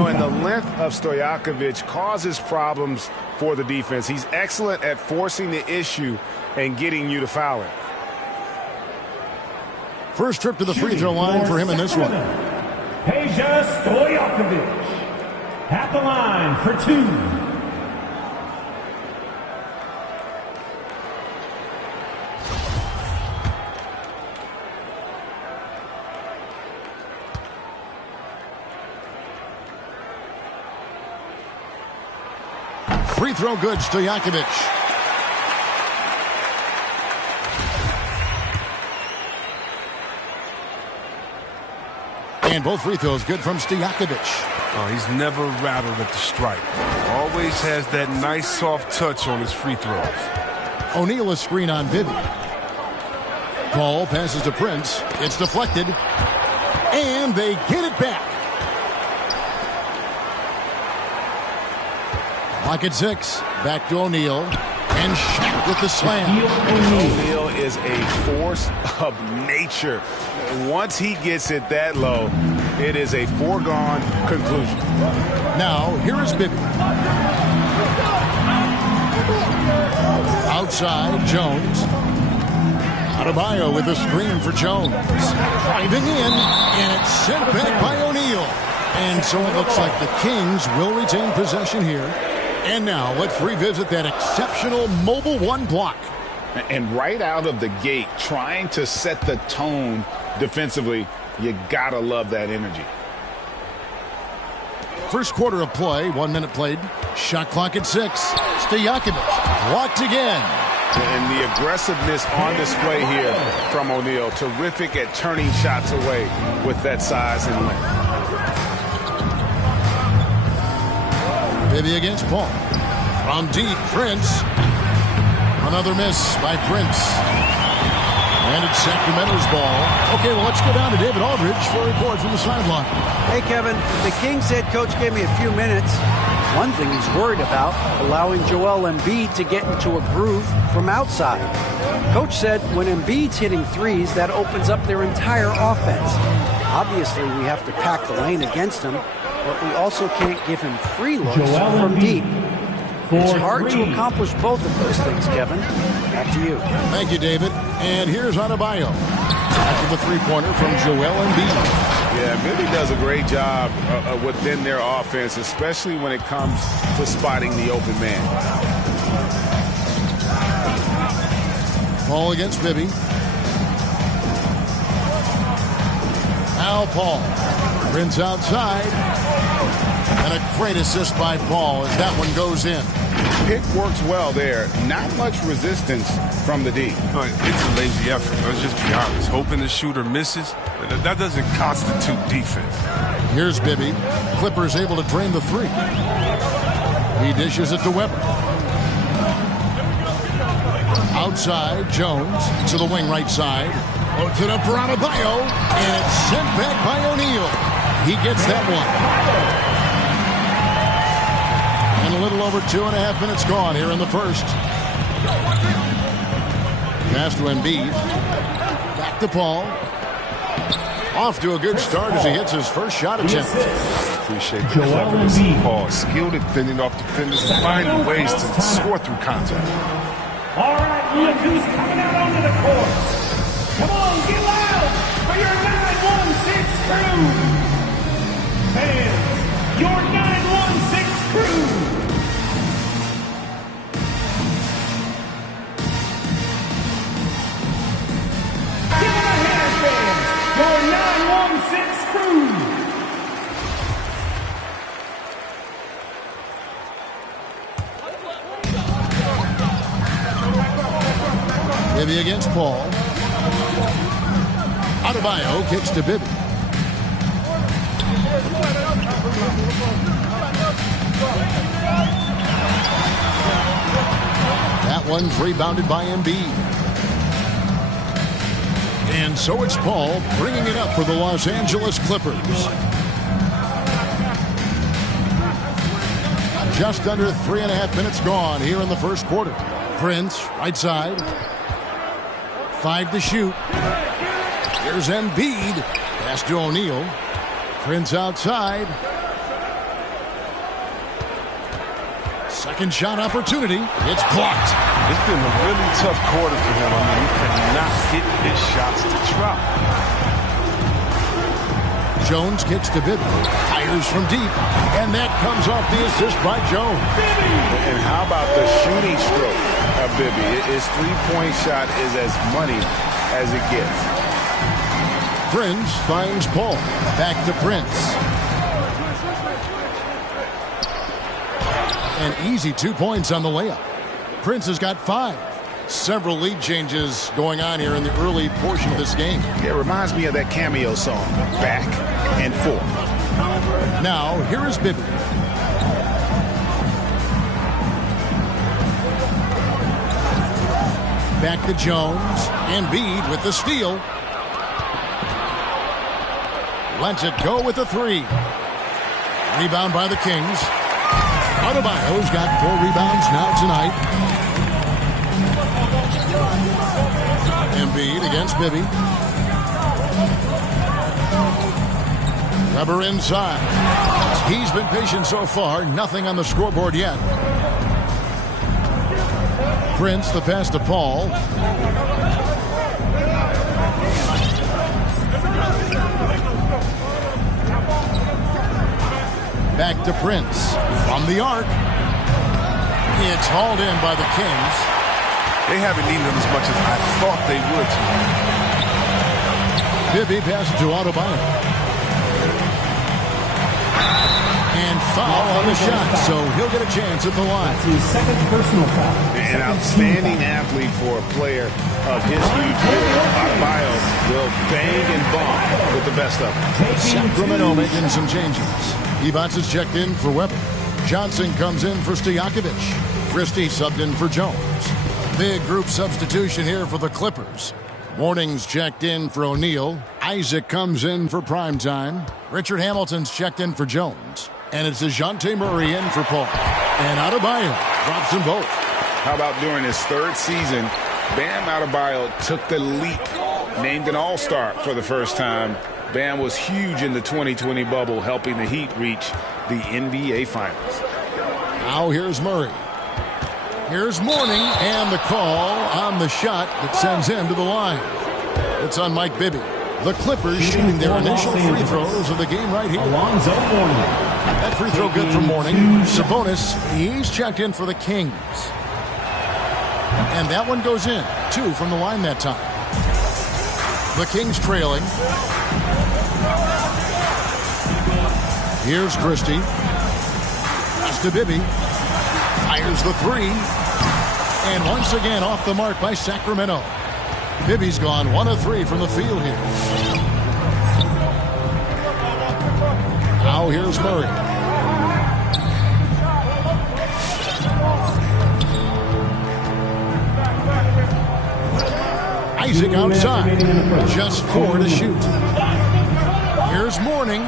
know, and the length of Stojakovic causes problems for the defense. He's excellent at forcing the issue and getting you to foul him. First trip to the free throw line for him in this one. Peja Stojakovic at the line for 2. Free throw good, Stojakovic. And both free throws good from Stojakovic. Oh, he's never rattled at the stripe. Always has that nice soft touch on his free throws. O'Neal a screen on Bibby. Paul passes to Prince. It's deflected. And they get it back. Clock at 6. Back to O'Neal. And Shaq with the slam. O'Neal is a force of nature. Once he gets it that low, it is a foregone conclusion. Now, here is Bibby. Outside, Jones. Adebayo with a screen for Jones. Driving in, and it's sent back by O'Neal. And so it looks like the Kings will retain possession here. And now, let's revisit that exceptional Mobile One block. And right out of the gate, trying to set the tone defensively, you gotta love that energy. First quarter of play, 1 minute played. Shot clock at 6. Stojakovic blocked again. And the aggressiveness on display here from O'Neal. Terrific at turning shots away with that size and length. Bibby against Paul. From deep, Prince. Another miss by Prince. And it's Sacramento's ball. Okay, well, let's go down to David Aldridge for a report from the sideline. Hey, Kevin, the Kings head coach gave me a few minutes. One thing he's worried about, allowing Joel Embiid to get into a groove from outside. Coach said when Embiid's hitting threes, that opens up their entire offense. Obviously, we have to pack the lane against him, but we also can't give him free looks from deep. It's hard to accomplish both of those things, Kevin. Back to you. Thank you, David. And here's Adebayo. After the three-pointer from Joel Embiid. Yeah, Bibby does a great job within their offense, especially when it comes to spotting the open man. Paul against Bibby. Now Paul. Prince outside. And a great assist by Paul as that one goes in. Pick works well there. Not much resistance from the D. It's a lazy effort. Let's just be honest. Hoping the shooter misses, that doesn't constitute defense. Here's Bibby. Clippers able to drain the three. He dishes it to Weber. Outside, Jones to the wing right side. Puts it up for Adebayo. And it's sent back by O'Neal. He gets that one. And a little over 2.5 minutes gone here in the first. Pass to Embiid. Back to Paul. Off to a good start as he hits his first shot attempt. Appreciate the cleverness of Paul. Skilled at fending off defenders and finding ways to score through contact. All right, look who's coming out onto the court. Come on, get loud for your 916 crew. Fans, your 916 crew. Your 916 crew. Bibby against Paul. Adebayo kicks to Bibby. That one's rebounded by Embiid. And so it's Paul bringing it up for the Los Angeles Clippers. Just under 3.5 minutes gone here in the first quarter. Prince, right side. 5 to shoot. Here's Embiid. Pass to O'Neal. Prince outside. Second shot opportunity. It's blocked. It's been a really tough quarter for him. I mean, he cannot hit his shots to drop. Jones kicks to Bibby. Fires from deep. And that comes off the assist by Jones. And how about the shooting stroke of Bibby? His three-point shot is as money as it gets. Prince finds Paul. Back to Prince. An easy 2 points on the layup. Prince has got 5. Several lead changes going on here in the early portion of this game. It reminds me of that cameo song, Back and Forth. Now, here is Bibby. Back to Jones. Embiid with the steal. Lets it go with the 3. Rebound by the Kings. Adebayo's got 4 rebounds now tonight. Embiid against Bibby. Weber inside. He's been patient so far. Nothing on the scoreboard yet. Prince, the pass to Paul. Back to Prince. From the arc. It's hauled in by the Kings. They haven't needed him as much as I thought they would tonight. Bibby passes to Adebayo. And foul on the shot, so he'll get a chance at the line. That's his second personal foul. An outstanding athlete for a player of his huge build. Adebayo will bang and bump with the best of them. Sacramento making some changes. Evans is checked in for Weber. Johnson comes in for Stojakovic. Christie subbed in for Jones. Big group substitution here for the Clippers. Morning's checked in for O'Neal. Isaac comes in for primetime. Richard Hamilton's checked in for Jones. And it's DeJounte Murray in for Paul. And Adebayo drops them both. How about during his third season, Bam Adebayo took the leap, named an all-star for the first time. Bam was huge in the 2020 bubble, helping the Heat reach the NBA Finals. Now here's Murray. Here's Morning, and the call on the shot that sends him to the line. It's on Mike Bibby. The Clippers shooting their initial free throws of the game right here. Alonzo Mourning. That free throw good for Morning. Sabonis, he's checked in for the Kings. And that one goes in. 2 from the line that time. The Kings trailing. Here's Christie. Pass to Bibby. Fires the 3. And once again off the mark by Sacramento. Bibby's gone 1 of 3 from the field here. Now here's Murray. Isaac outside. Just 4 to shoot. Here's Morning.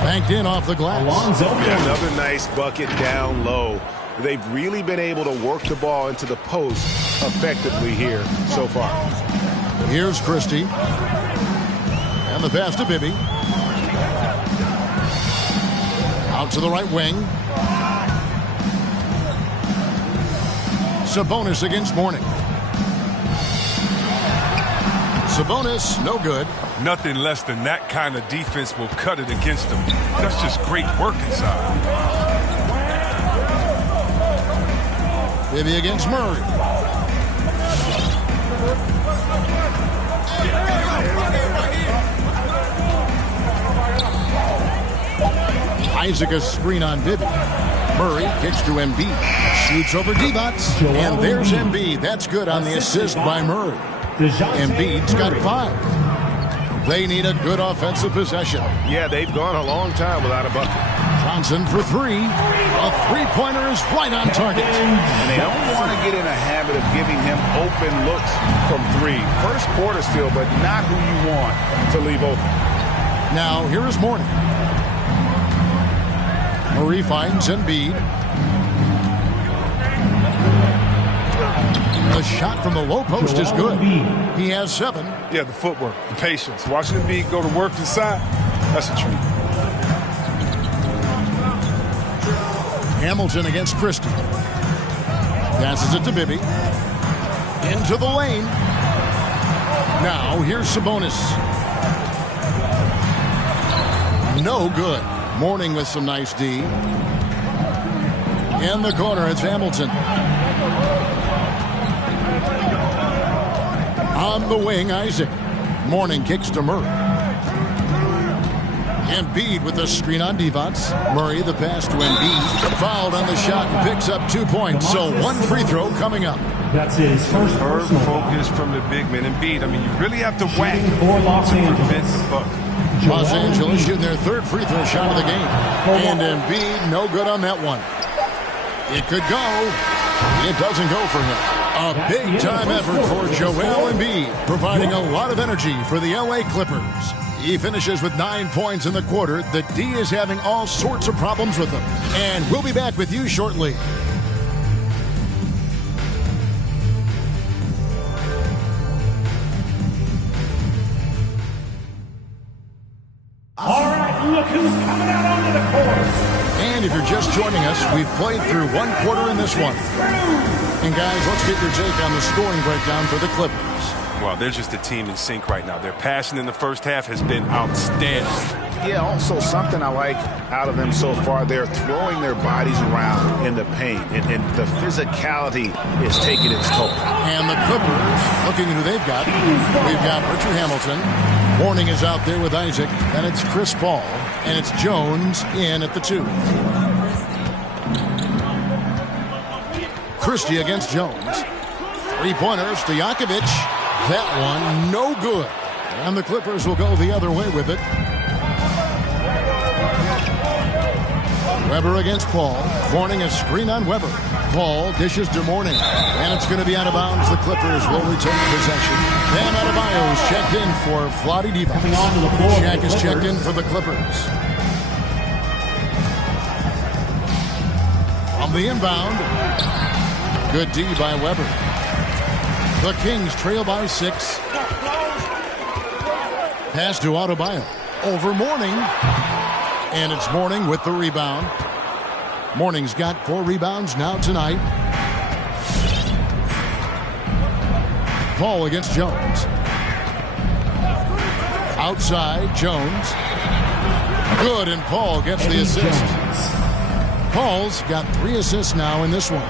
Banked in off the glass. Another nice bucket down low. They've really been able to work the ball into the post effectively here so far. Here's Christie. And the pass to Bibby. Out to the right wing. Sabonis against Morning. Sabonis, no good. Nothing less than that kind of defense will cut it against them. That's just great work inside. Bibby against Murray. Isaac a screen on Bibby. Murray kicks to Embiid. Shoots over D-Bots. And there's Embiid. That's good on the assist by Murray. Embiid's got 5. They need a good offensive possession. Yeah, they've gone a long time without a bucket. Johnson for 3. A three-pointer is right on target. And they don't want to get in a habit of giving him open looks from 3. First quarter still, but not who you want to leave open. Now, here is Morning. Murray finds Embiid. The shot from the low post is good. He has 7. Yeah, the footwork, the patience. Watching Embiid go to work inside, that's a treat. Hamilton against Christie. Passes it to Bibby. Into the lane. Now here's Sabonis. No good. Mourning with some nice D. In the corner, it's Hamilton. On the wing, Isaac. Mourning kicks to Murray. Embiid with the screen on Divac. Murray, the pass to Embiid. Fouled on the shot and picks up 2 points. So one free throw coming up. That's his first Superb personal focus from the big man. Embiid, I mean, you really have to whack Shooting for Los to prevent Angeles. the buck. Los Angeles shooting their third free throw shot of the game. And Embiid, no good on that one. It could go. It doesn't go for him. A big-time effort for Joel Embiid, providing a lot of energy for the LA Clippers. He finishes with 9 points in the quarter. The D is having all sorts of problems with him. And we'll be back with you shortly. All right, look who's coming out onto the court. And if you're just joining us, we've played through one quarter in this one. And guys, let's get your take on the scoring breakdown for the Clippers. Well, they're just a team in sync right now. Their passing in the first half has been outstanding. Yeah, also something I like out of them so far, they're throwing their bodies around in the paint, and the physicality is taking its toll. And the Clippers, looking at who they've got. We've got Richard Hamilton. Mourning is out there with Isaac. Then it's Chris Paul. And it's Jones in at the 2. Christie against Jones. 3-pointers to Stojakovic. That one, no good. And the Clippers will go the other way with it. Weber against Paul. Mourning a screen on Weber. Paul dishes to Mourning. And it's going to be out of bounds. The Clippers will retain possession. Bam Adebayo is checked in for Vlade Divac. Coming onto the floor. Shaq is checked in for the Clippers. From the inbound. Good D by Weber. The Kings trail by 6. Pass to Adebayo. Over Mourning. And it's Mourning with the rebound. Mourning's got 4 rebounds now tonight. Paul against Jones. Outside, Jones. Good, and Paul gets the assist. Paul's got 3 assists now in this one.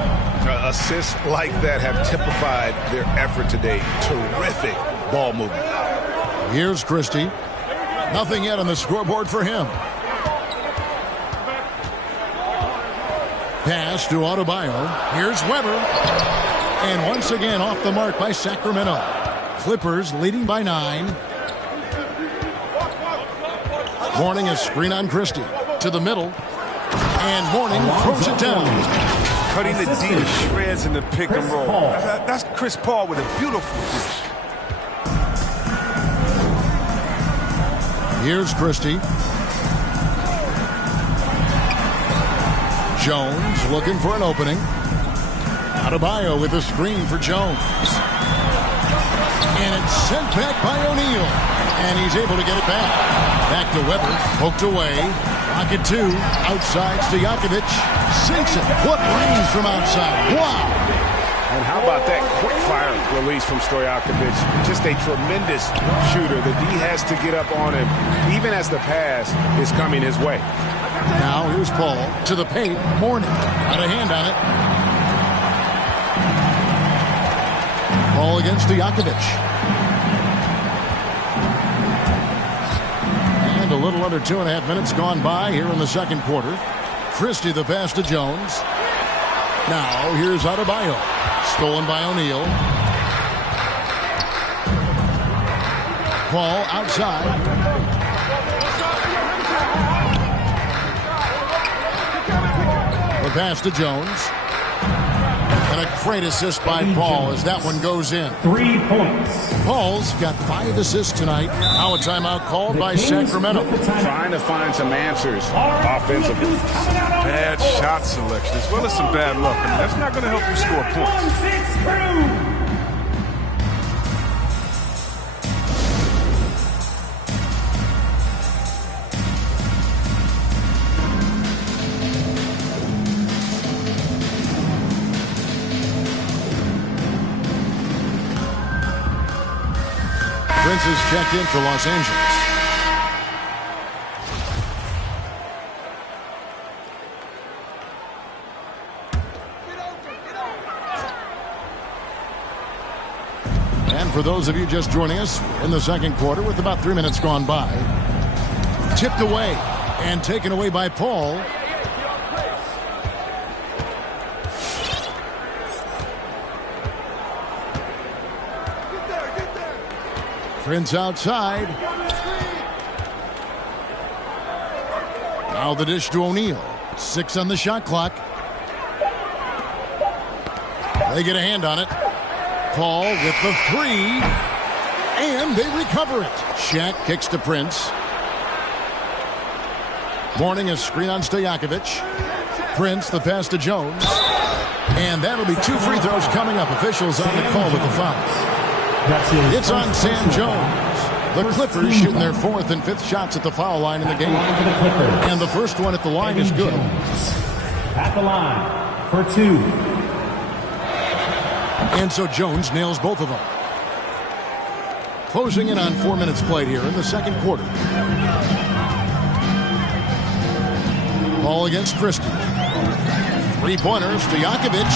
Assists like that have typified their effort today. Terrific ball movement. Here's Christie. Nothing yet on the scoreboard for him. Pass to Adebayo. Here's Weber. And once again off the mark by Sacramento. Clippers leading by 9. Mourning a screen on Christie. To the middle. And Mourning throws it down. Cutting the D to shreds in the pick and roll. That's Chris Paul with a beautiful dish. Here's Christie. Jones looking for an opening. Adebayo with a screen for Jones. And it's sent back by O'Neal. And he's able to get it back. Back to Weber. Poked away. Pocket 2. Outside Stojakovic. Sinks it. What range from outside. Wow. And how about that quick fire release from Stojakovic? Just a tremendous shooter. The D has to get up on him, even as the pass is coming his way. Now here's Paul to the paint. Mourning. Got a hand on it. Paul against Stojakovic. And a little under 2.5 minutes gone by here in the second quarter. Christie the pass to Jones. Now here's Adebayo. Stolen by O'Neal. Paul outside. The pass to Jones. And a great assist by Paul as that one goes in. 3 points. Paul's got 5 assists tonight. Now a timeout called by Sacramento. Trying to find some answers offensively. Bad shot selection as well as some bad luck. I mean, that's not going to help you score points. Prince is checked in for Los Angeles. And for those of you just joining us in the second quarter with about 3 minutes gone by, tipped away and taken away by Paul. Prince outside. Now the dish to O'Neal. 6 on the shot clock. They get a hand on it. Paul with the 3. And they recover it. Shaq kicks to Prince. Mourning a screen on Stojakovic. Prince, the pass to Jones. And that'll be 2 free throws coming up. Officials on the call with the foul. It's on Sam Jones. The Clippers shooting their 4th and 5th shots at the foul line in the game. And the first one at the line is good. At the line for 2. And so Jones nails both of them. Closing in on 4 minutes played here in the second quarter. Ball against Christie. 3-pointers to Stojakovic.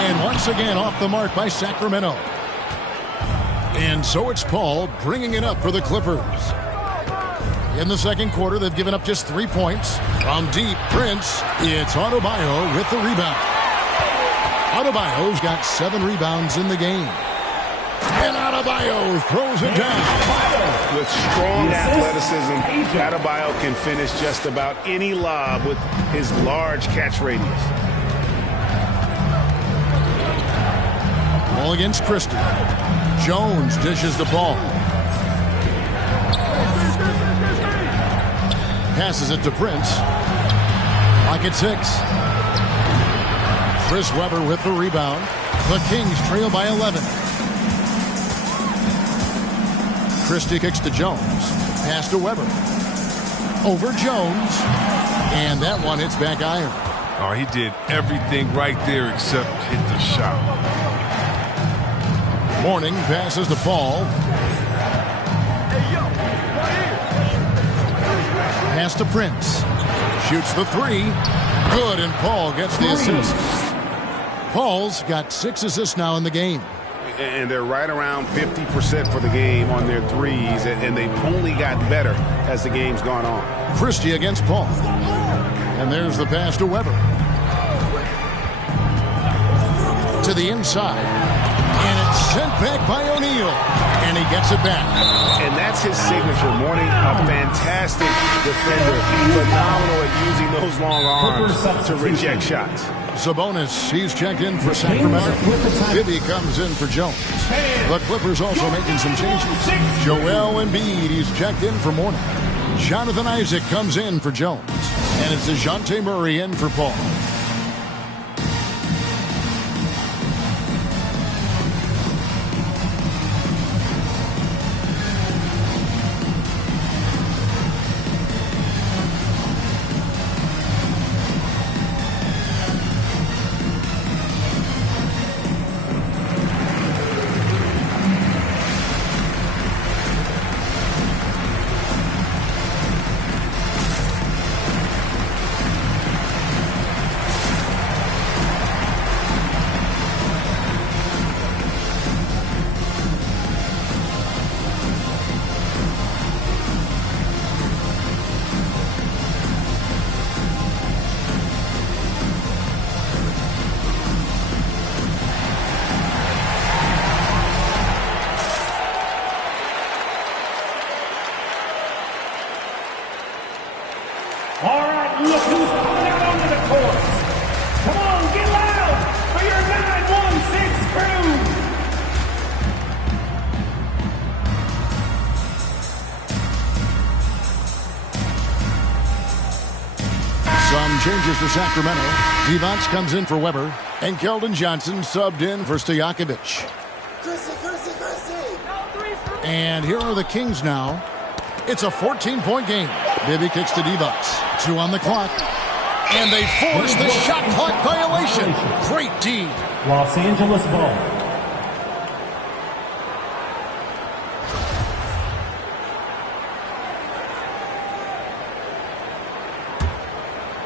And once again off the mark by Sacramento. And so it's Paul bringing it up for the Clippers. In the second quarter, they've given up just 3 points. From deep, Prince. It's Adebayo with the rebound. Adebayo's got 7 rebounds in the game. And Adebayo throws it down. With strong athleticism, Adebayo can finish just about any lob with his large catch radius. Ball against Christie. Jones dishes the ball. Passes it to Prince. Lock at 6. Chris Webber with the rebound. The Kings trail by 11. Christie kicks to Jones. Pass to Webber. Over Jones. And that one hits back iron. Oh, he did everything right there except hit the shot. Mourning passes to Paul. Pass to Prince. Shoots the 3. Good, and Paul gets the assist. Paul's got 6 assists now in the game. And they're right around 50% for the game on their threes, and they've only gotten better as the game's gone on. Christie against Paul. And there's the pass to Webber. To the inside. And it's sent back by O'Neal. And he gets it back. And that's his signature. Mourning, a fantastic defender. Phenomenal at using those long arms to reject shots. Sabonis, he's checked in for Sacramento. Bibby comes in for Jones. The Clippers also making some changes. Joel Embiid, he's checked in for Mourning. Jonathan Isaac comes in for Jones. And it's DeJounte Murray in for Paul. All right, look who's coming out onto the court. Come on, get loud for your 916 crew. Some changes for Sacramento. Devonts comes in for Webber. And Keldon Johnson subbed in for Stojakovic. And here are the Kings now. It's a 14-point game. Bibby kicks to Devonts. 2 on the clock. And they force the shot clock violation. Great D. Los Angeles ball.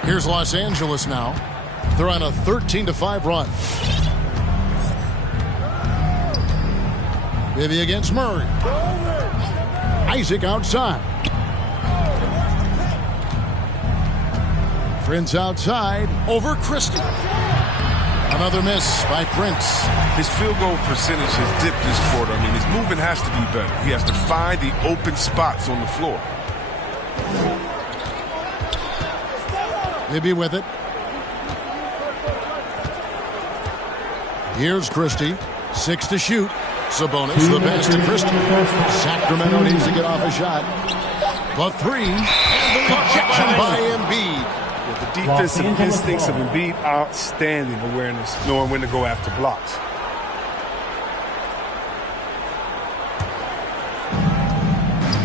Here's Los Angeles now. They're on a 13-5 run. Bibby against Murray. Isaac outside. Prince outside over Christie. Another miss by Prince. His field goal percentage has dipped this quarter. I mean, his movement has to be better. He has to find the open spots on the floor. Bibby with it. Here's Christie. 6 to shoot. Sabonis the pass to Christie. Sacramento needs to get off a shot. The 3. And the rejection by Embiid. The defensive instincts of Embiid, outstanding awareness, knowing when to go after blocks.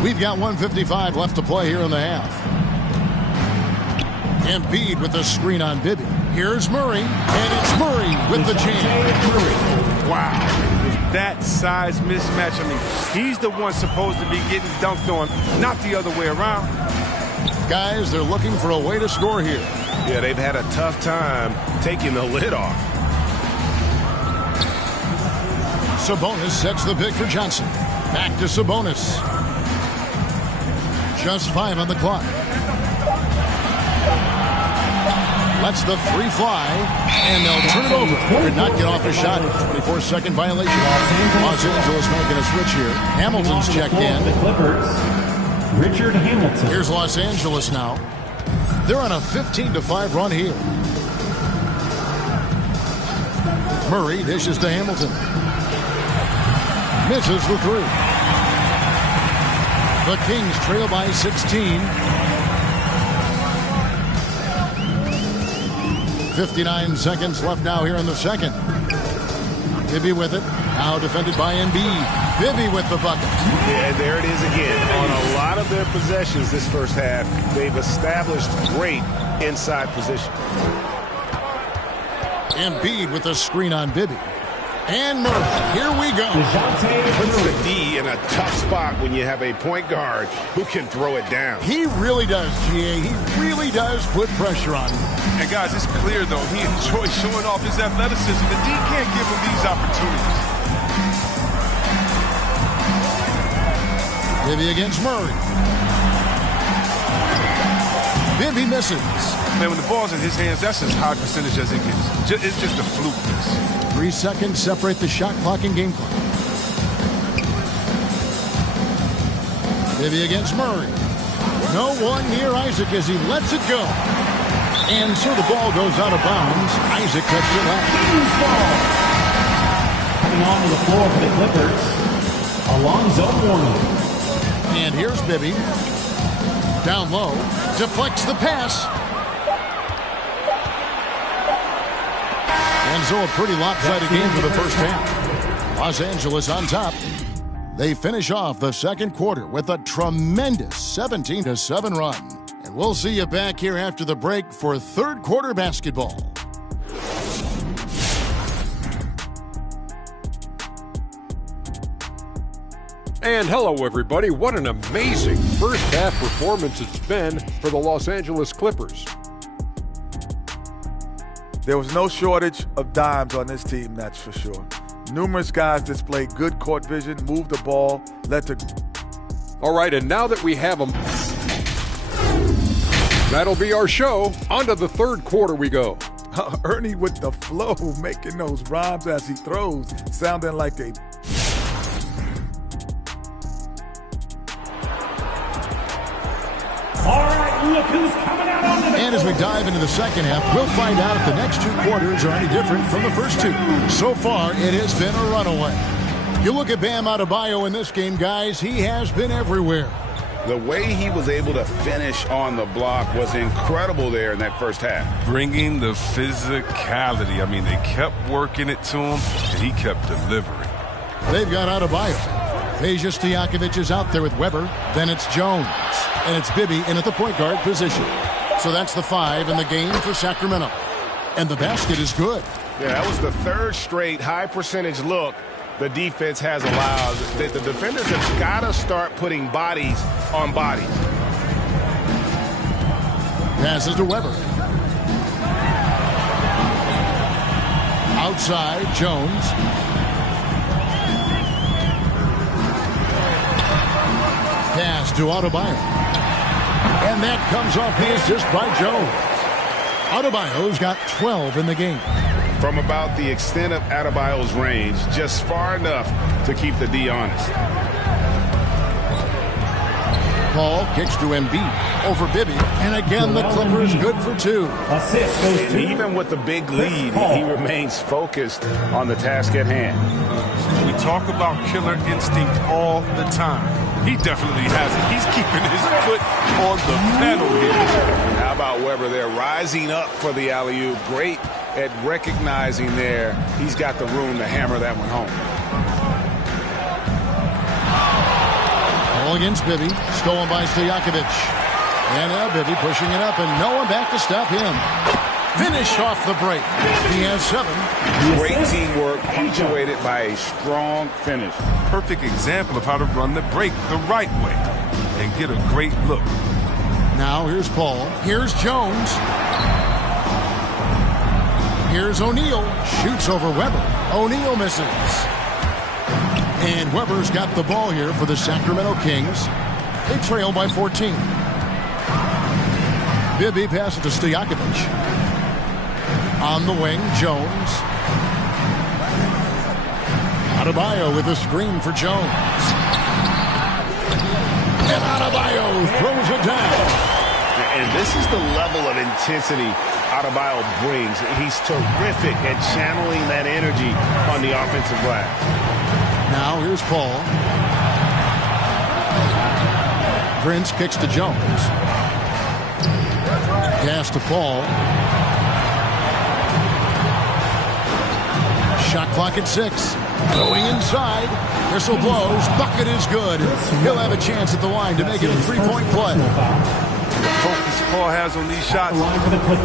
We've got 1:55 left to play here in the half. Embiid with the screen on Bibby. Here's Murray, and it's Murray with the jam. Wow. That size mismatch, I mean, he's the one supposed to be getting dunked on, not the other way around. Guys, they're looking for a way to score here. Yeah, they've had a tough time taking the lid off. Sabonis sets the pick for Johnson. Back to Sabonis. Just 5 on the clock. Lets the 3 fly, and they'll turn it over. Could not get off a shot. 24-second violation. Los Angeles making a switch here. Hamilton's checked in. The Clippers, Richard Hamilton. Here's Los Angeles now. They're on a 15-5 run here. Murray dishes to Hamilton. Misses the 3. The Kings trail by 16. 59 seconds left now here in the second. Bibby with it. Now defended by Embiid. Bibby with the bucket. Yeah, there it is again. On a lot of their possessions this first half, they've established great inside position. Embiid with the screen on Bibby. And Murray. Here we go. Puts the D in a tough spot when you have a point guard who can throw it down. He really does, GA. He really does put pressure on him. And guys, it's clear, though, he enjoys showing off his athleticism. The D can't give him these opportunities. Bibby against Murray. Bibby misses. Man, when the ball's in his hands, that's as high percentage as it gets. It's just a fluke miss. 3 seconds separate the shot clock and game clock. Bibby against Murray. No one near Isaac as he lets it go. And so the ball goes out of bounds. Isaac touched it left. Coming onto the floor for the Clippers, Alonzo Mourning. And here's Bibby. Down low. Deflects the pass. And so a pretty lopsided game for the first half. Los Angeles on top. They finish off the second quarter with a tremendous 17-7 run. And we'll see you back here after the break for third quarter basketball. And hello, everybody. What an amazing first half performance it's been for the Los Angeles Clippers. There was no shortage of dimes on this team, that's for sure. Numerous guys displayed good court vision, moved the ball, led to... All right, and now that we have them, that'll be our show. On to the third quarter we go. Ernie with the flow, making those rhymes as he throws, sounding like a... All right, look who's coming out onto the And as we dive into the second half, we'll find out if the next 2 quarters are any different from the first 2. So far, it has been a runaway. You look at Bam Adebayo in this game, guys, he has been everywhere. The way he was able to finish on the block was incredible there in that first half. Bringing the physicality. I mean, they kept working it to him, and he kept delivering. They've got Adebayo. Peja Stojakovic is out there with Weber. Then it's Jones. And it's Bibby in at the point guard position. So that's the 5 in the game for Sacramento. And the basket is good. Yeah, that was the third straight high percentage look the defense has allowed. The defenders have got to start putting bodies on bodies. Passes to Weber. Outside, Jones. Pass to Adebayo. And that comes off the assist by Jones. Adebayo's got 12 in the game. From about the extent of Adebayo's range, just far enough to keep the D honest. Paul kicks to Embiid over Bibby. And again, the Clippers good for 2. Assist goes And to even with the big lead, he remains focused on the task at hand. We talk about killer instinct all the time. He definitely has it. He's keeping his foot on the pedal here. And how about Weber there rising up for the alley-oop? Great at recognizing there. He's got the room to hammer that one home. Ball against Bibby. Stolen by Stojakovic. And now Bibby pushing it up, and no one back to stop him. Finish off the break. He has 7. Great teamwork, punctuated by a strong finish. Perfect example of how to run the break the right way and get a great look. Now here's Paul. Here's Jones. Here's O'Neal. Shoots over Weber. O'Neal misses. And Weber's got the ball here for the Sacramento Kings. They trail by 14. Bibby passes to Stojakovic. On the wing, Jones. Adebayo with a screen for Jones. And Adebayo throws it down. And this is the level of intensity Adebayo brings. He's terrific at channeling that energy on the offensive glass. Now here's Paul. Prince kicks to Jones. Pass to Paul. Shot clock at 6. Going inside. Whistle blows. Bucket is good. He'll have a chance at the line to make it a 3-point play. The focus Paul has on these shots,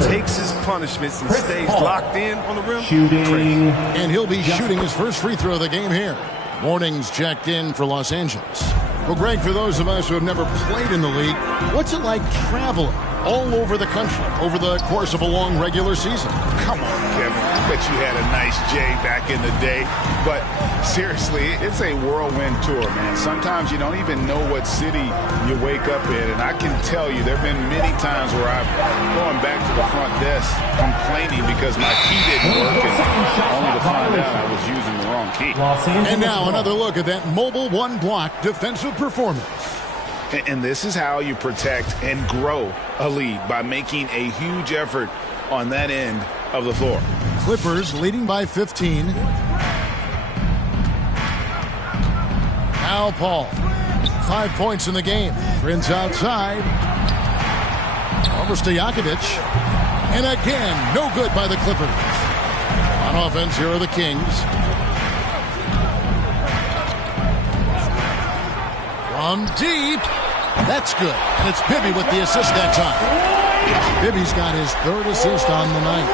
takes his punishments and stays locked in on the rim. shooting. And he'll be shooting his first free throw of the game here. Warnings checked in for Los Angeles. Well, Greg, for those of us who have never played in the league, what's it like traveling all over the country over the course of a long regular season? Come on, Kevin. I bet you had a nice J back in the day. But seriously, it's a whirlwind tour, man. Sometimes you don't even know what city you wake up in. And I can tell you there have been many times where I'm going back to the front desk complaining because my key didn't work, and only to find out I was using the wrong key. And now another look at that mobile one-block defensive performance. And this is how you protect and grow a lead, by making a huge effort on that end of the floor. Clippers leading by 15. Now Paul. 5 points in the game. Prince outside. Over Stojakovic. And again, no good by the Clippers. On offense, here are the Kings. From deep. That's good. And it's Bibby with the assist that time. Bibby's got his 3rd assist on the night.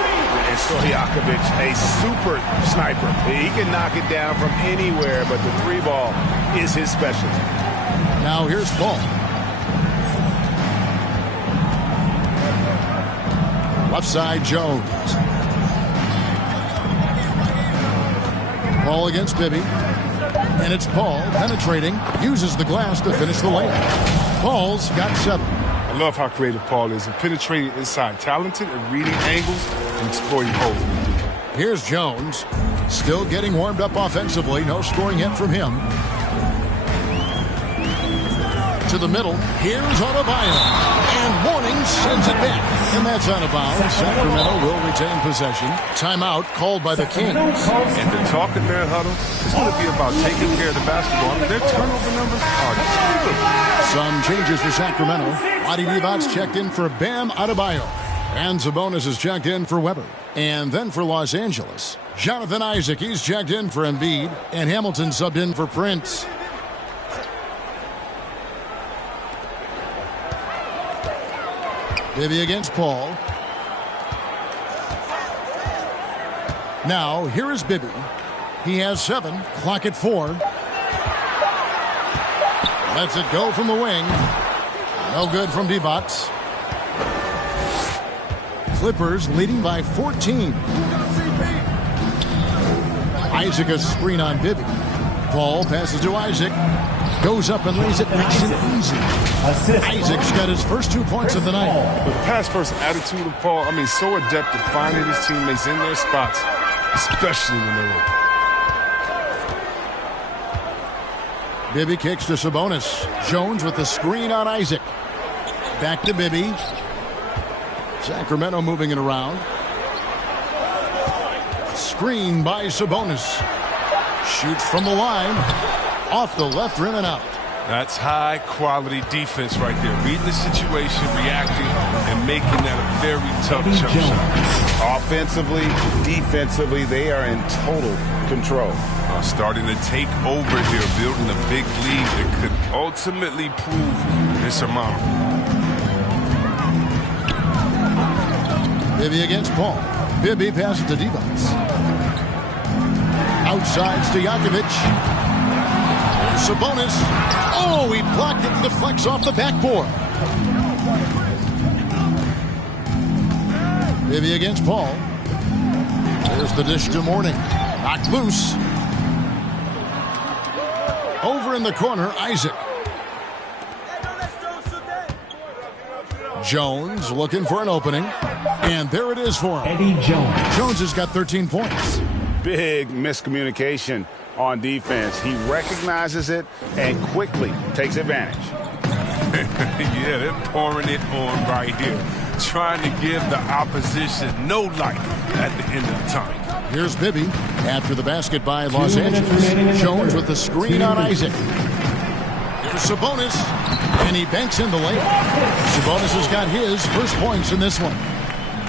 And Stojakovic, a super sniper. He can knock it down from anywhere, but the 3 ball is his specialty. Now here's Paul. Left side, Jones. Paul against Bibby. And it's Paul penetrating, uses the glass to finish the layup. Paul's got 7. I love how creative Paul is and penetrating inside. Talented at reading angles and exploiting holes. Here's Jones. Still getting warmed up offensively. No scoring yet from him. To the middle. Here's Adebayo. And Warning sends it back. And that's out of bounds. Sacramento will retain possession. Timeout called by the Kings. And the talk in their huddle is going to be about taking care of the basketball. I mean, their turnover numbers are terrible. Some changes for Sacramento. Adi Divac's checked in for Bam Adebayo. And Sabonis is checked in for Weber. And then for Los Angeles, Jonathan Isaac, he's checked in for Embiid. And Hamilton subbed in for Prince. Bibby against Paul. Now, here is Bibby. He has 7. Clock at 4. Lets it go from the wing. No good from Divac. Clippers leading by 14. Isaac a screen on Bibby. Paul passes to Isaac. Goes up and lays it nice and easy. Isaac's got his first 2 points of the night. The pass-first attitude of Paul, so adept at finding his teammates in their spots, especially when they're open. Bibby kicks to Sabonis. Jones with the screen on Isaac. Back to Bibby. Sacramento moving it around. Screen by Sabonis. Shoots from the line. Off the left rim and out. That's high-quality defense right there. Reading the situation, reacting, and making that a very tough jump shot. Offensively, defensively, they are in total control. Starting to take over here, building a big lead that could ultimately prove insurmountable. Bibby against Paul. Bibby passes to Divac. Outside Stojakovic. Sabonis. Oh, he blocked it and deflects off the backboard. Bibby against Paul. There's the dish to Mourning. Knocked loose. Over in the corner, Isaac. Jones looking for an opening. And there it is for him. Eddie Jones. Jones has got 13 points. Big miscommunication on defense. He recognizes it and quickly takes advantage. Yeah, they're pouring it on right here. Trying to give the opposition no light at the end of the time. Here's Bibby after the basket by Los Angeles. Jones with the screen on Isaac. Here's Sabonis. And he banks in the layup. Sabonis has got his first points in this one.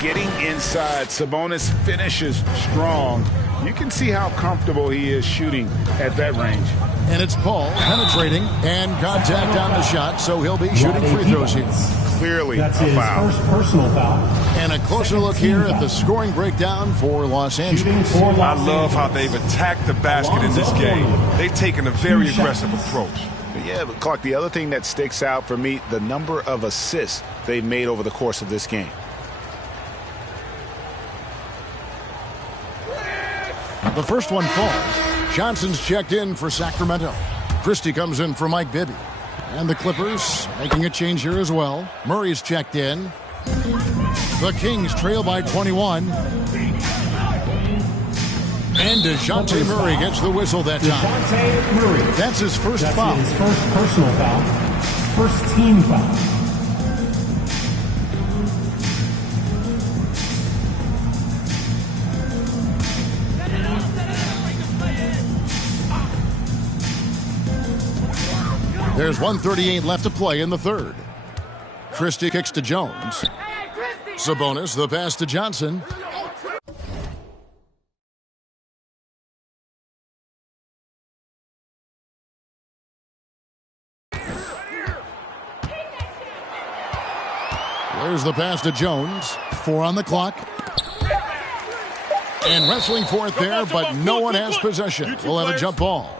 Getting inside, Sabonis finishes strong. You can see how comfortable he is shooting at that range. And it's Paul penetrating and contact on the shot, so he'll be shooting free throws here. Clearly That's a his foul. first personal foul. And a closer look here at the scoring breakdown for Los Angeles. I love how they've attacked the basket in this game. They've taken a very aggressive approach. Yeah, but Clark, the other thing that sticks out for me, the number of assists they've made over the course of this game. The first one falls. Johnson's checked in for Sacramento. Christie comes in for Mike Bibby. And the Clippers making a change here as well. Murray's checked in. The Kings trail by 21. And DeJounte Murray gets the whistle that time. DeJounte Murray. That's his first That's foul. his first personal foul. First team foul. There's 1:38 left to play in the third. Christie kicks to Jones. Sabonis, the pass to Johnson. There's the pass to Jones. 4 on the clock. And wrestling for it there, but no one has possession. We'll have a jump ball.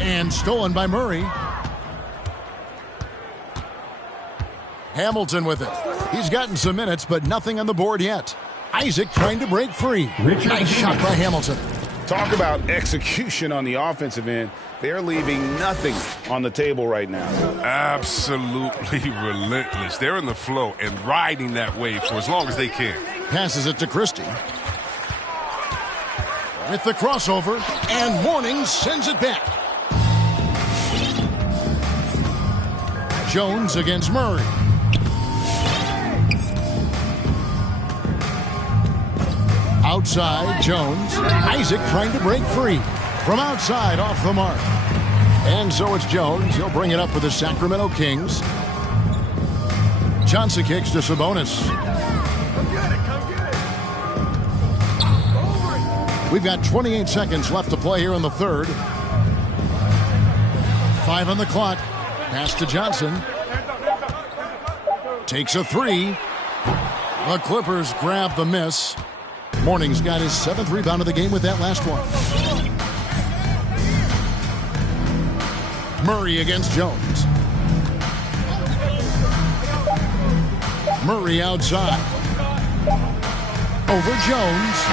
And stolen by Murray. Hamilton with it. He's gotten some minutes, but nothing on the board yet. Isaac trying to break free. Nice shot by Hamilton. Talk about execution on the offensive end. They're leaving nothing on the table right now. Absolutely relentless. They're in the flow and riding that wave for as long as they can. Passes it to Christie. With the crossover, and Mourning sends it back. Jones against Murray. Outside, Jones. Isaac trying to break free. From outside, off the mark. And so it's Jones. He'll bring it up for the Sacramento Kings. Johnson kicks to Sabonis. We've got 28 seconds left to play here in the third. 5 on the clock. Pass to Johnson. Takes a 3. The Clippers grab the miss. Mourning's got his 7th rebound of the game with that last one. Murray against Jones. Murray outside. Over Jones.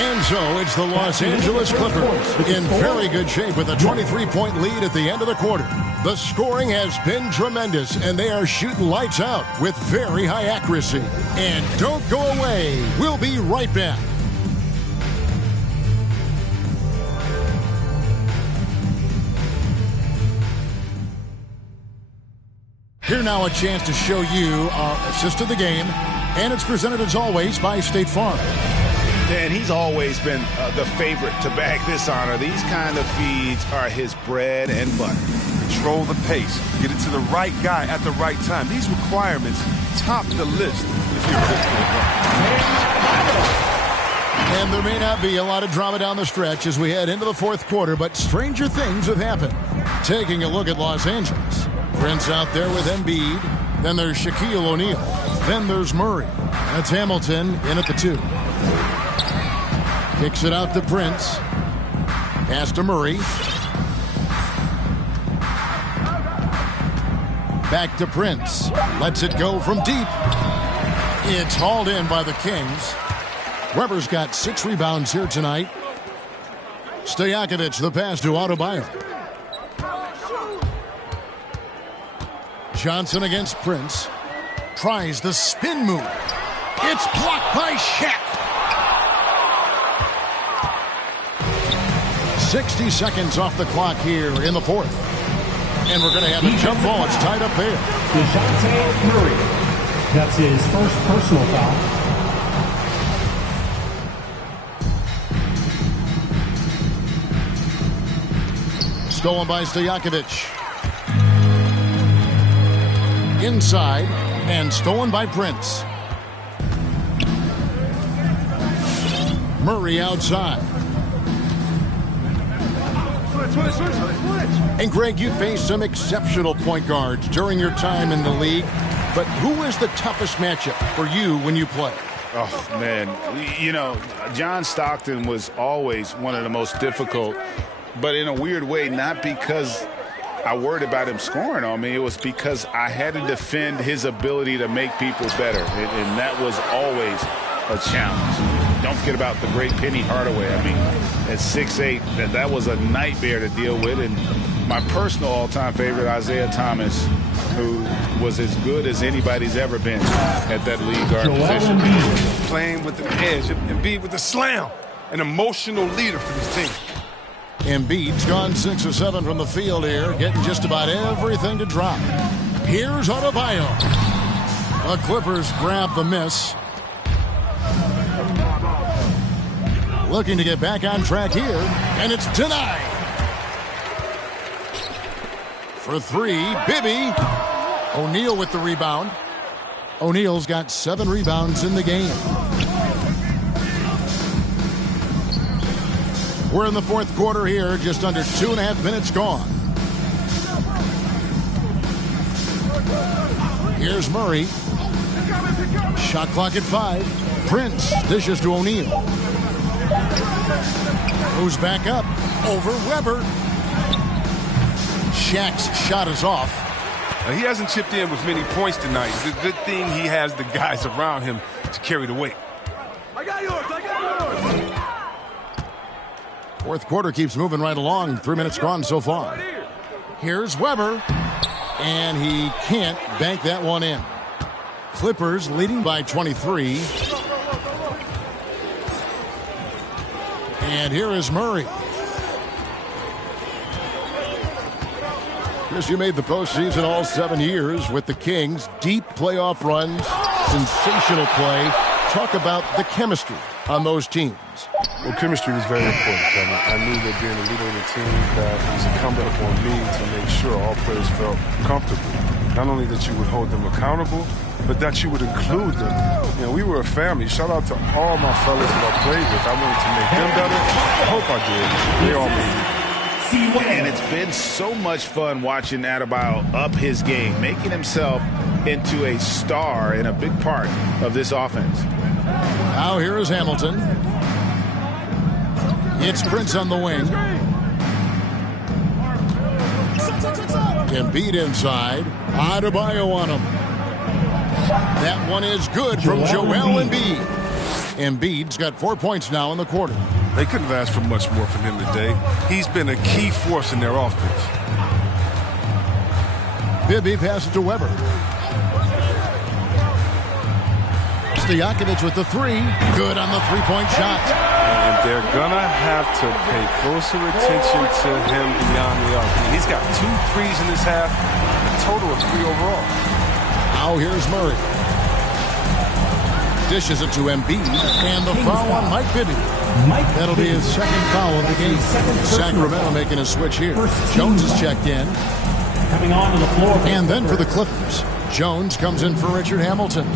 And so it's the Los Angeles Clippers in very good shape with a 23-point lead at the end of the quarter. The scoring has been tremendous, and they are shooting lights out with very high accuracy. And don't go away. We'll be right back. Here now a chance to show you our assist of the game, and it's presented as always by State Farm. And he's always been the favorite to bag this honor. These kind of feeds are his bread and butter. Control the pace. Get it to the right guy at the right time. These requirements top the list if you're a And there may not be a lot of drama down the stretch as we head into the fourth quarter, but stranger things have happened. Taking a look at Los Angeles. Prince out there with Embiid. Then there's Shaquille O'Neal. Then there's Murray. That's Hamilton in at the 2. Kicks it out to Prince. Pass to Murray. Back to Prince. Lets it go from deep. It's hauled in by the Kings. Weber's got 6 rebounds here tonight. Stojakovic, the pass to Adebayo. Johnson against Prince. Tries the spin move. It's blocked by Shaq. 60 seconds off the clock here in the fourth. And we're going to have a jump ball. It's tied up there. DeJounte Murray. That's his first personal foul. Stolen by Stojakovic. Inside. And stolen by Prince. Murray outside. And Greg, you faced some exceptional point guards during your time in the league, but who is the toughest matchup for you when you play? Oh, man. You know, John Stockton was always one of the most difficult, but in a weird way, not because I worried about him scoring on me. It was because I had to defend his ability to make people better, and that was always a challenge. Don't forget about the great Penny Hardaway. I mean, at 6'8", that was a nightmare to deal with. And my personal all-time favorite, Isaiah Thomas, who was as good as anybody's ever been at that lead guard position. Playing with the edge, Embiid with the slam. An emotional leader for this team. Embiid's gone 6 or 7 from the field here, getting just about everything to drop. Here's Adebayo. The Clippers grab the miss. Looking to get back on track here, and it's denied. For 3, Bibby. O'Neal with the rebound. O'Neal's got 7 rebounds in the game. We're in the fourth quarter here, just under 2.5 minutes gone. Here's Murray. Shot clock at 5. Prince dishes to O'Neal. Moves back up over Weber. Shaq's shot is off. He hasn't chipped in with many points tonight. It's a good thing he has the guys around him to carry the weight. I got yours. Fourth quarter keeps moving right along. 3 minutes gone so far. Here's Weber. And he can't bank that one in. Clippers leading by 23. And here is Murray. Chris, you made the postseason all 7 years with the Kings. Deep playoff runs, sensational play. Talk about the chemistry on those teams. Well, chemistry was very important, Kevin. I knew that being a leader of the team, that it was incumbent upon me to make sure all players felt comfortable. Not only that you would hold them accountable, but that you would include them. You know, we were a family. Shout out to all my fellas that I played with. I wanted to make them better. I hope I did. They all made me. And it's been so much fun watching Adebayo up his game, making himself into a star and a big part of this offense. Now here is Hamilton. It's Prince on the wing. Embiid inside. Adebayo on him. That one is good from Joel Embiid. Embiid's got 4 points now in the quarter. They couldn't have asked for much more from him today. He's been a key force in their offense. Bibby passes to Weber. Stojakovic with the three. Good on the three-point shot. And they're going to have to pay closer attention to him beyond the arc. He's got 2 threes in this half, a total of 3 overall. Now here's Murray. Dishes it to Embiid, and the foul on Mike Bibby. That'll be his second foul of the game. Sacramento making a switch here. Jones is checked in. Coming onto the floor. And then for the Clippers, Jones comes in for Richard Hamilton.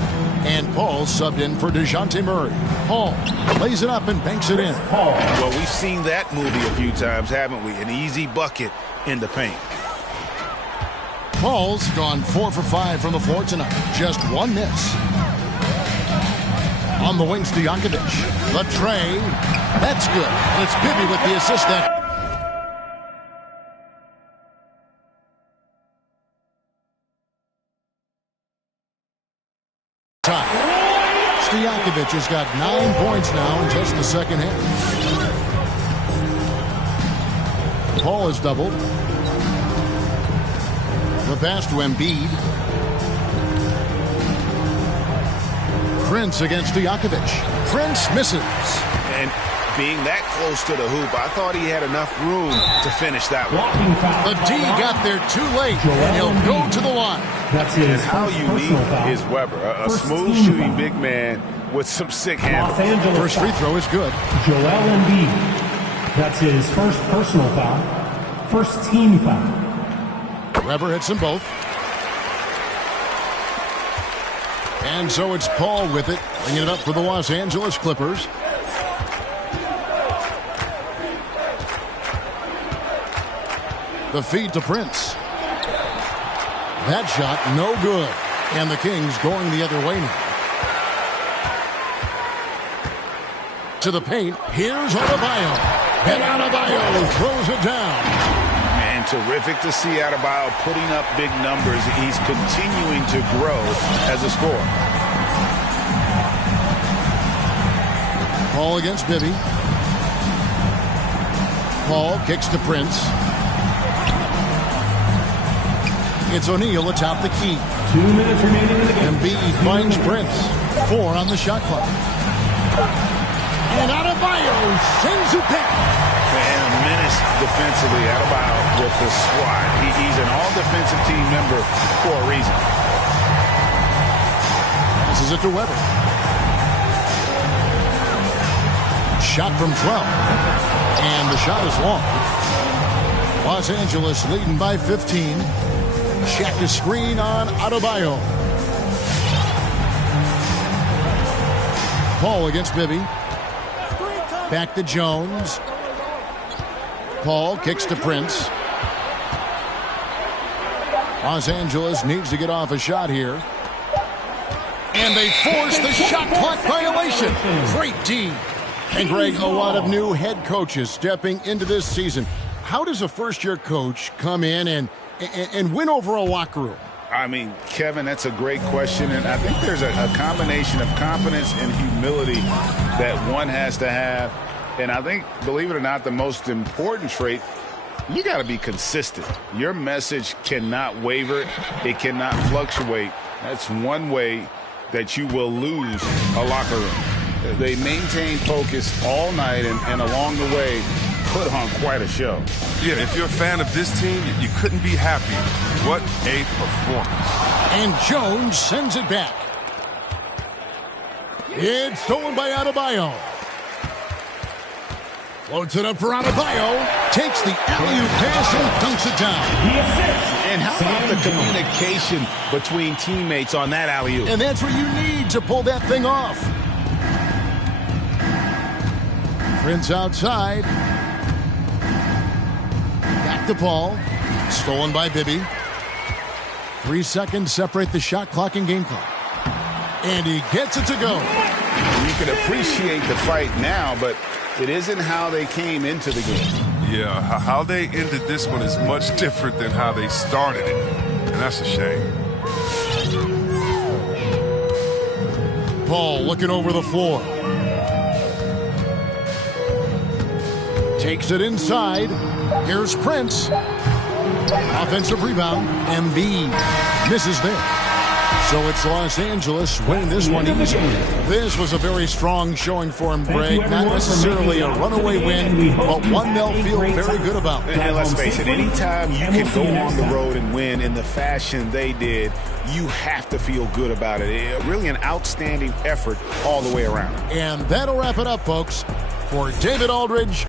And Paul subbed in for DeJounte Murray. Paul lays it up and banks it in. Well, we've seen that movie a few times, haven't we? An easy bucket in the paint. Paul's gone 4 for 5 from the floor tonight. Just 1 miss. On the wing, Stojakovic. The tray. That's good. And it's Bibby with the assist that. Stojakovic has got 9 points now in just the second half. Paul is doubled. The pass to Embiid. Prince against Stojakovic. Prince misses. And being that close to the hoop, I thought he had enough room to finish that one. The D got there too late, and he'll go to the line. That's his And how unique is Weber, a smooth shooting big man with some sick handles. First free throw is good. Joel Embiid. That's his first personal foul. First team foul. Weber hits them both. And so it's Paul with it, bringing it up for the Los Angeles Clippers. The feed to Prince. That shot, no good. And the Kings going the other way now. To the paint, here's Adebayo. And Adebayo throws it down. And terrific to see Adebayo putting up big numbers. He's continuing to grow as a scorer. Paul against Bibby. Paul kicks to Prince. It's O'Neal atop the key. 2 minutes remaining in the game. Embiid finds Prince. 4 on the shot clock. And Adebayo sends it back. And a menace defensively. Adebayo with the swat. He's an all-defensive team member for a reason. This is it to Weber. Shot from 12. And the shot is long. Los Angeles leading by 15. Check the screen on Adebayo. Paul against Bibby. Back to Jones. Paul kicks to Prince. Los Angeles needs to get off a shot here. And they force the shot clock violation. Great D. And Greg, a lot of new head coaches stepping into this season. How does a first-year coach come in and win over a locker room? I mean, Kevin, that's a great question. And I think there's a combination of confidence and humility that one has to have. And I think, believe it or not, the most important trait, you got to be consistent. Your message cannot waver. It cannot fluctuate. That's one way that you will lose a locker room. They maintain focus all night and along the way put on quite a show. Yeah, if you're a fan of this team, you couldn't be happier. What a performance. And Jones sends it back. It's stolen by Adebayo. Floats it up for Adebayo. Takes the alley-oop pass and dunks it down. And how about the communication between teammates on that alley-oop? And that's what you need to pull that thing off. Prince outside. Back to Paul. Stolen by Bibby. 3 seconds separate the shot clock and game clock. And he gets it to go. You can appreciate the fight now, but it isn't how they came into the game. Yeah, how they ended this one is much different than how they started it. And that's a shame. ball, looking over the floor. Takes it inside. Here's Prince. Offensive rebound. Embiid misses there. So it's Los Angeles winning this one easily. This was a very strong showing for him, Greg. Not necessarily a runaway win, but one they'll feel very good about. And let's face it, anytime you can go on the road and win in the fashion they did, you have to feel good about it. Really an outstanding effort all the way around. And that'll wrap it up, folks. For David Aldridge,